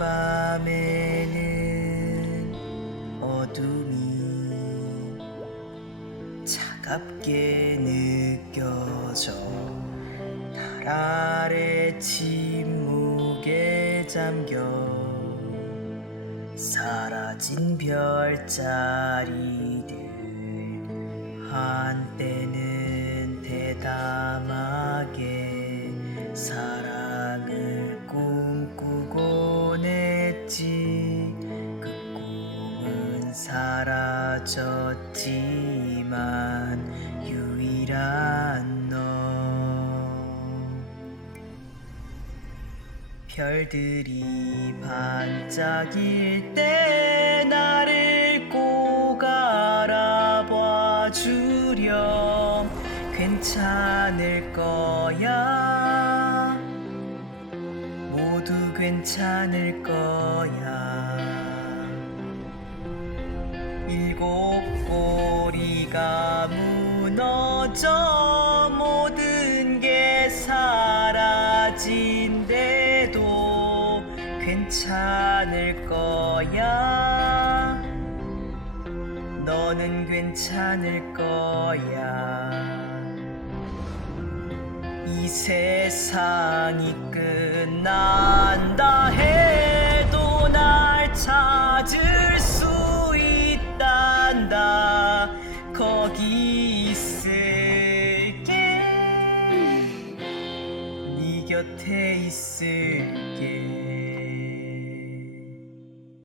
밤에는 어둠이 차갑게 느껴져 달 아래 침묵에 잠겨 사라진 별자리들 한때는 사라졌지만 유일한 너. 별들이 반짝일 때 나를 꼭 알아봐 주렴. 괜찮을 거야. 모두 괜찮을 거야 일곱 꼬리가 무너져 모든 게 사라진대도 괜찮을 거야. 너는 괜찮을 거야. 이 세상이 끝난다 해 거기 있을게. 네 곁에 있을게